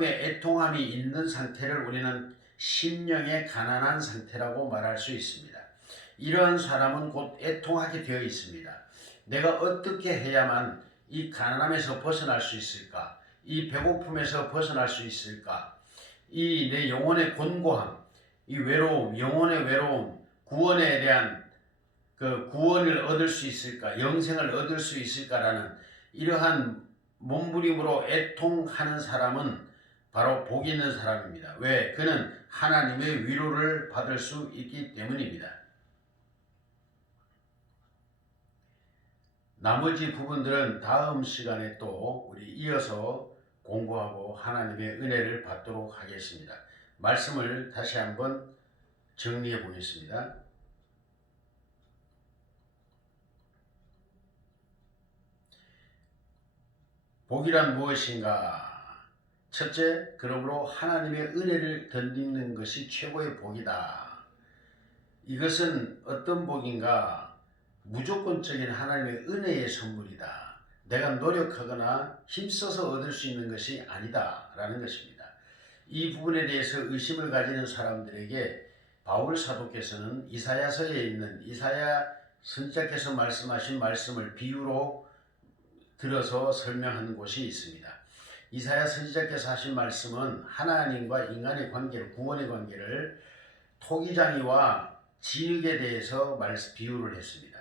마음의 애통함이 있는 상태를 우리는 심령의 가난한 상태라고 말할 수 있습니다. 이러한 사람은 곧 애통하게 되어 있습니다. 내가 어떻게 해야만 이 가난함에서 벗어날 수 있을까? 이 배고픔에서 벗어날 수 있을까? 이 내 영혼의 곤고함, 이 외로움, 영혼의 외로움, 구원에 대한 그 구원을 얻을 수 있을까? 영생을 얻을 수 있을까라는 이러한 몸부림으로 애통하는 사람은 바로 복 있는 사람입니다. 왜? 그는 하나님의 위로를 받을 수 있기 때문입니다. 나머지 부분들은 다음 시간에 또 우리 이어서 공부하고 하나님의 은혜를 받도록 하겠습니다. 말씀을 다시 한번 정리해 보겠습니다. 복이란 무엇인가? 첫째, 그러므로 하나님의 은혜를 덧입는 것이 최고의 복이다. 이것은 어떤 복인가? 무조건적인 하나님의 은혜의 선물이다. 내가 노력하거나 힘써서 얻을 수 있는 것이 아니다 라는 것입니다. 이 부분에 대해서 의심을 가지는 사람들에게 바울 사도께서는 이사야서에 있는 이사야 선지자께서 말씀하신 말씀을 비유로 들어서 설명한 곳이 있습니다. 이사야 선지자께서 하신 말씀은 하나님과 인간의 관계를, 구원의 관계를 토기장이와 진흙에 대해서 비유를 했습니다.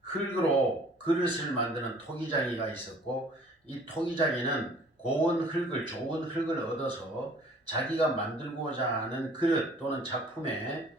흙으로 그릇을 만드는 토기장이가 있었고, 이 토기장이는 고운 흙을, 좋은 흙을 얻어서 자기가 만들고자 하는 그릇 또는 작품에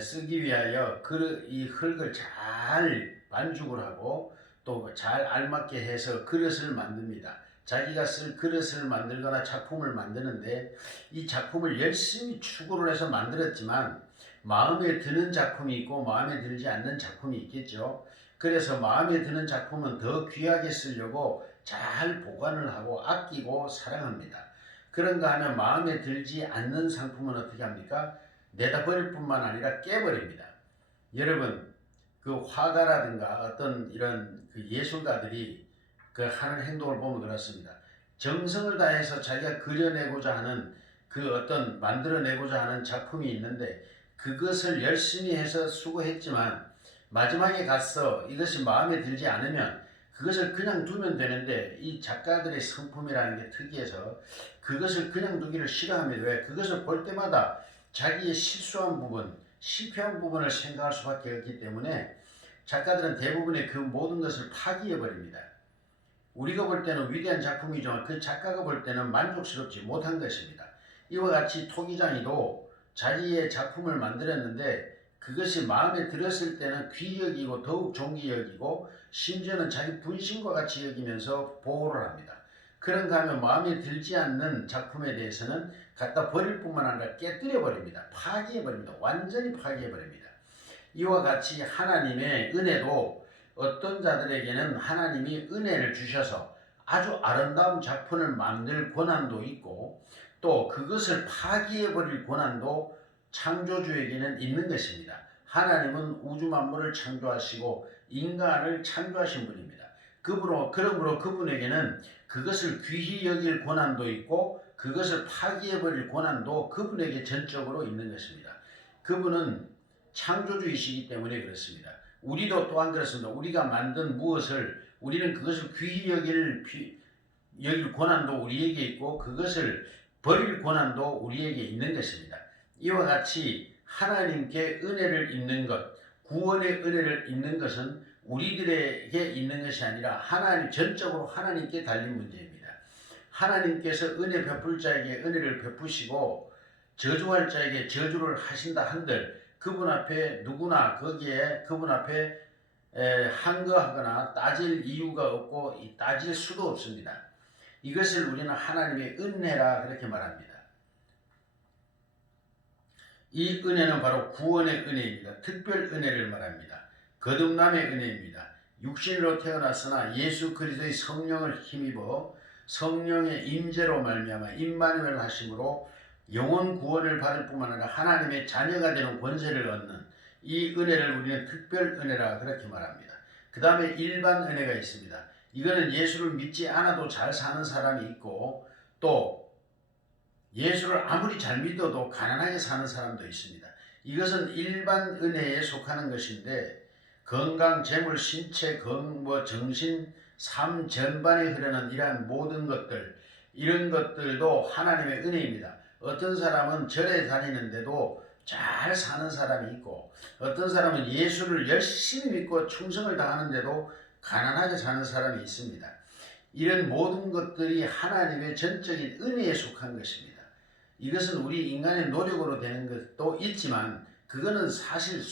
쓰기 위하여 이 흙을 잘 반죽을 하고 또 잘 알맞게 해서 그릇을 만듭니다. 자기가 쓸 그릇을 만들거나 작품을 만드는데 이 작품을 열심히 추구를 해서 만들었지만 마음에 드는 작품이 있고 마음에 들지 않는 작품이 있겠죠. 그래서 마음에 드는 작품은 더 귀하게 쓰려고 잘 보관을 하고 아끼고 사랑합니다. 그런가 하면 마음에 들지 않는 상품은 어떻게 합니까? 내다 버릴 뿐만 아니라 깨버립니다. 여러분, 그 화가라든가 어떤 이런 그 예술가들이 그 하는 행동을 보면 그렇습니다. 정성을 다해서 자기가 그려내고자 하는 그 어떤 만들어내고자 하는 작품이 있는데 그것을 열심히 해서 수고했지만 마지막에 가서 이것이 마음에 들지 않으면 그것을 그냥 두면 되는데 이 작가들의 성품이라는 게 특이해서 그것을 그냥 두기를 싫어합니다. 왜? 그것을 볼 때마다 자기의 실수한 부분, 실패한 부분을 생각할 수밖에 없기 때문에 작가들은 대부분의 그 모든 것을 파기해버립니다. 우리가 볼 때는 위대한 작품이지만 그 작가가 볼 때는 만족스럽지 못한 것입니다. 이와 같이 토기장이도 자기의 작품을 만들었는데 그것이 마음에 들었을 때는 귀히 여기고 더욱 존귀히 여기고 심지어는 자기 분신과 같이 여기면서 보호를 합니다. 그런가 하면 마음에 들지 않는 작품에 대해서는 갖다 버릴 뿐만 아니라 깨뜨려 버립니다. 파기해버립니다. 완전히 파기해버립니다. 이와 같이 하나님의 은혜도 어떤 자들에게는 하나님이 은혜를 주셔서 아주 아름다운 작품을 만들 권한도 있고 또 그것을 파기해버릴 권한도 창조주에게는 있는 것입니다. 하나님은 우주 만물을 창조하시고 인간을 창조하신 분입니다. 그러므로 그분에게는 그것을 귀히 여길 권한도 있고 그것을 파기해버릴 권한도 그분에게 전적으로 있는 것입니다. 그분은 창조주이시기 때문에 그렇습니다. 우리도 또한 그렇습니다. 우리가 만든 무엇을 우리는 그것을 귀히 여길 권한도 우리에게 있고 그것을 버릴 권한도 우리에게 있는 것입니다. 이와 같이 하나님께 은혜를 입는 것, 구원의 은혜를 입는 것은 우리들에게 있는 것이 아니라 전적으로 하나님께 달린 문제입니다. 하나님께서 은혜 베풀 자에게 은혜를 베푸시고 저주할 자에게 저주를 하신다 한들 그분 앞에 누구나 그분 앞에 항거하거나 따질 이유가 없고 따질 수도 없습니다. 이것을 우리는 하나님의 은혜라 그렇게 말합니다. 이 은혜는 바로 구원의 은혜입니다. 특별 은혜를 말합니다. 거듭남의 은혜입니다. 육신으로 태어났으나 예수 그리스도의 성령을 힘입어 성령의 임재로 말미암아 임마누엘 하심으로 영혼 구원을 받을 뿐만 아니라 하나님의 자녀가 되는 권세를 얻는 이 은혜를 우리는 특별 은혜라 그렇게 말합니다. 그 다음에 일반 은혜가 있습니다. 이거는 예수를 믿지 않아도 잘 사는 사람이 있고 또 예수를 아무리 잘 믿어도 가난하게 사는 사람도 있습니다. 이것은 일반 은혜에 속하는 것인데 건강, 재물, 신체, 정신, 삶 전반에 흐르는 이러한 모든 것들, 이런 것들도 하나님의 은혜입니다. 어떤 사람은 절에 다니는데도 잘 사는 사람이 있고 어떤 사람은 예수를 열심히 믿고 충성을 다하는데도 가난하게 사는 사람이 있습니다. 이런 모든 것들이 하나님의 전적인 은혜에 속한 것입니다. 이것은 우리 인간의 노력으로 되는 것도 있지만 그거는 사실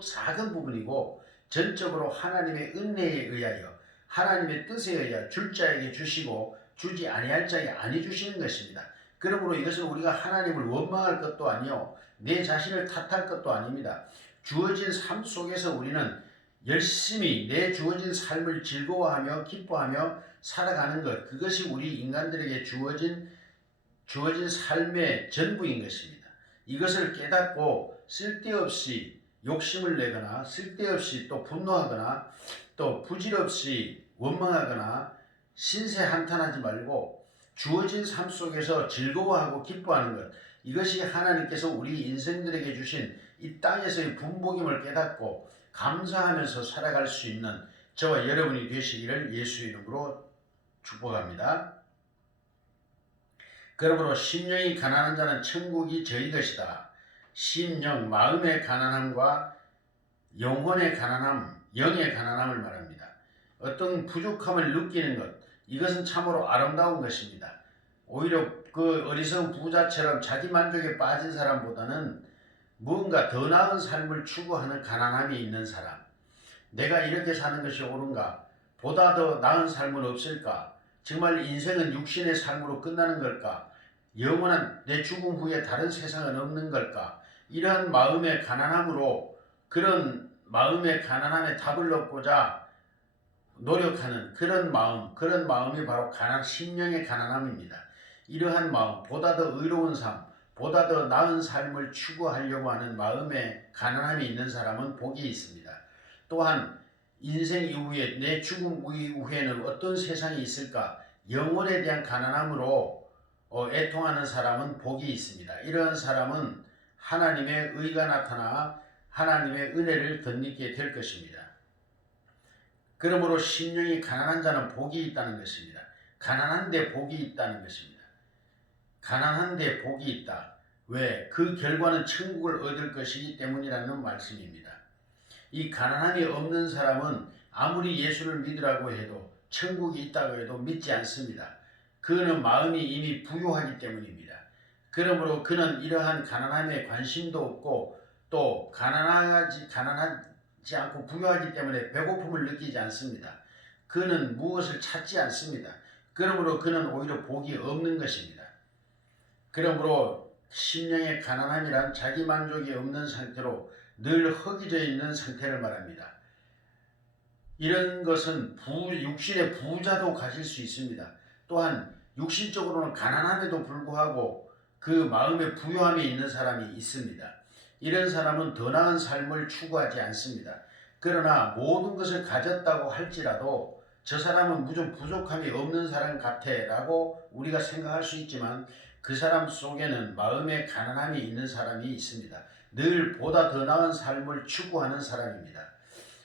작은 부분이고 전적으로 하나님의 은혜에 의하여 하나님의 뜻에 의하여 줄 자에게 주시고 주지 아니할 자에게 아니 주시는 것입니다. 그러므로 이것은 우리가 하나님을 원망할 것도 아니요 내 자신을 탓할 것도 아닙니다. 주어진 삶 속에서 우리는 열심히 내 주어진 삶을 즐거워하며 기뻐하며 살아가는 것, 그것이 우리 인간들에게 주어진 삶의 전부인 것입니다. 이것을 깨닫고 쓸데없이 욕심을 내거나 쓸데없이 또 분노하거나 또 부질없이 원망하거나 신세 한탄하지 말고 주어진 삶 속에서 즐거워하고 기뻐하는 것, 이것이 하나님께서 우리 인생들에게 주신 이 땅에서의 분복임을 깨닫고 감사하면서 살아갈 수 있는 저와 여러분이 되시기를 예수 이름으로 축복합니다. 그러므로 심령이 가난한 자는 천국이 저희 것이다. 심령, 마음의 가난함과 영혼의 가난함, 영의 가난함을 말합니다. 어떤 부족함을 느끼는 것, 이것은 참으로 아름다운 것입니다. 오히려 그 어리석은 부자처럼 자기 만족에 빠진 사람보다는 무언가 더 나은 삶을 추구하는 가난함이 있는 사람, 내가 이렇게 사는 것이 옳은가? 보다 더 나은 삶은 없을까? 정말 인생은 육신의 삶으로 끝나는 걸까? 영원한 내 죽음 후에 다른 세상은 없는 걸까? 이러한 마음의 가난함으로 그런 마음의 가난함에 답을 얻고자 노력하는 그런 마음이 바로 심령의 가난함입니다. 이러한 마음, 보다 더 의로운 삶, 보다 더 나은 삶을 추구하려고 하는 마음의 가난함이 있는 사람은 복이 있습니다. 또한 인생 이후에 내 죽음 이후에는 어떤 세상이 있을까? 영혼에 대한 가난함으로 애통하는 사람은 복이 있습니다. 이러한 사람은 하나님의 의가 나타나 하나님의 은혜를 덧입게 될 것입니다. 그러므로 심령이 가난한 자는 복이 있다는 것입니다. 가난한데 복이 있다는 것입니다. 가난한데 복이 있다. 왜? 그 결과는 천국을 얻을 것이기 때문이라는 말씀입니다. 이 가난함이 없는 사람은 아무리 예수를 믿으라고 해도 천국이 있다고 해도 믿지 않습니다. 그는 마음이 이미 부요하기 때문입니다. 그러므로 그는 이러한 가난함에 관심도 없고 또 가난하지 않고 부요하기 때문에 배고픔을 느끼지 않습니다. 그는 무엇을 찾지 않습니다. 그러므로 그는 오히려 복이 없는 것입니다. 그러므로 심령의 가난함이란 자기 만족이 없는 상태로 늘 허기져 있는 상태를 말합니다. 이런 것은 육신의 부자도 가질 수 있습니다. 또한 육신적으로는 가난함에도 불구하고 그 마음에 부요함이 있는 사람이 있습니다. 이런 사람은 더 나은 삶을 추구하지 않습니다. 그러나 모든 것을 가졌다고 할지라도 저 사람은 무슨 부족함이 없는 사람 같아 라고 우리가 생각할 수 있지만 그 사람 속에는 마음의 가난함이 있는 사람이 있습니다. 늘 보다 더 나은 삶을 추구하는 사람입니다.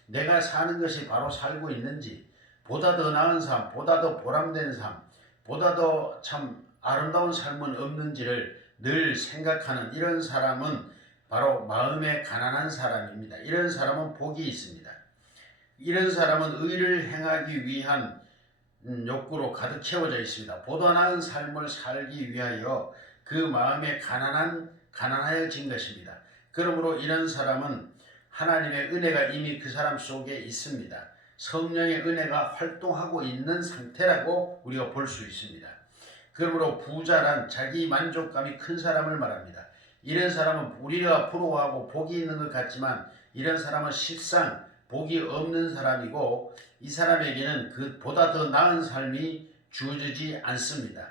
내가 사는 것이 바로 살고 있는지, 보다 더 나은 삶, 보다 더 보람된 삶, 보다 더 참 아름다운 삶은 없는지를 늘 생각하는 이런 사람은 바로 마음에 가난한 사람입니다. 이런 사람은 복이 있습니다. 이런 사람은 의를 행하기 위한 욕구로 가득 채워져 있습니다. 보다 나은 삶을 살기 위하여 그 마음에 가난하여진 것입니다. 그러므로 이런 사람은 하나님의 은혜가 이미 그 사람 속에 있습니다. 성령의 은혜가 활동하고 있는 상태라고 우리가 볼 수 있습니다. 그러므로 부자란 자기 만족감이 큰 사람을 말합니다. 이런 사람은 우리가 부러워하고 복이 있는 것 같지만 이런 사람은 실상 복이 없는 사람이고 이 사람에게는 그보다 더 나은 삶이 주어지지 않습니다.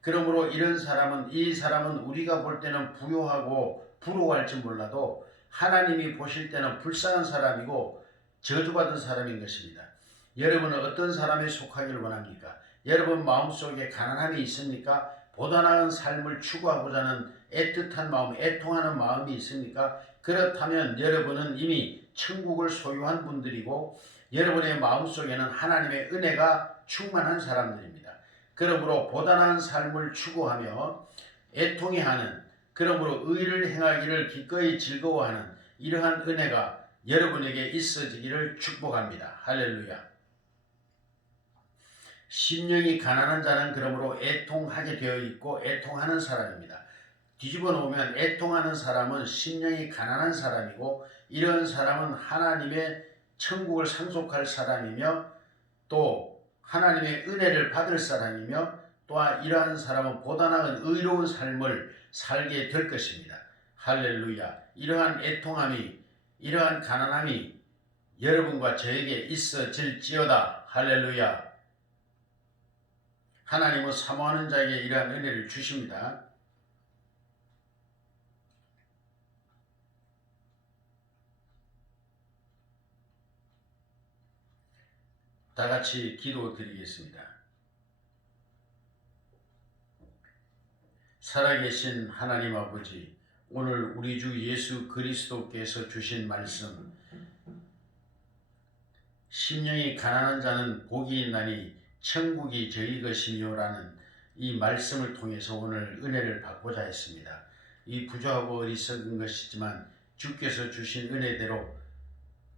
그러므로 이 사람은 우리가 볼 때는 부요하고 부러워할지 몰라도 하나님이 보실 때는 불쌍한 사람이고 저주받은 사람인 것입니다. 여러분은 어떤 사람에 속하기를 원합니까? 여러분 마음속에 가난함이 있습니까? 보다 나은 삶을 추구하고자 하는 애틋한 마음, 애통하는 마음이 있습니까? 그렇다면 여러분은 이미 천국을 소유한 분들이고 여러분의 마음속에는 하나님의 은혜가 충만한 사람들입니다. 그러므로 보다 나은 삶을 추구하며 애통해하는, 그러므로 의를 행하기를 기꺼이 즐거워하는 이러한 은혜가 여러분에게 있어지기를 축복합니다. 할렐루야. 심령이 가난한 자는 그러므로 애통하게 되어 있고 애통하는 사람입니다. 뒤집어 놓으면 애통하는 사람은 심령이 가난한 사람이고 이런 사람은 하나님의 천국을 상속할 사람이며 또 하나님의 은혜를 받을 사람이며 또한 이러한 사람은 보다 나은 의로운 삶을 살게 될 것입니다. 할렐루야. 이러한 애통함이, 이러한 가난함이 여러분과 저에게 있어질지어다. 할렐루야. 하나님은 사모하는 자에게 이러한 은혜를 주십니다. 다 같이 기도드리겠습니다. 살아계신 하나님 아버지, 오늘 우리 주 예수 그리스도께서 주신 말씀, 심령이 가난한 자는 복이 있나니 천국이 저희 것이며라는 이 말씀을 통해서 오늘 은혜를 받고자 했습니다. 이 부족하고 어리석은 것이지만 주께서 주신 은혜대로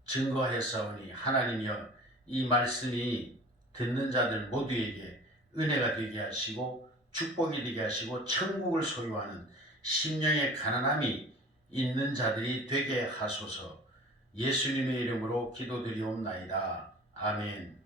증거했사오니 하나님이여, 이 말씀이 듣는 자들 모두에게 은혜가 되게 하시고 축복이 되게 하시고 천국을 소유하는 심령의 가난함이 있는 자들이 되게 하소서. 예수님의 이름으로 기도드리옵나이다. 아멘.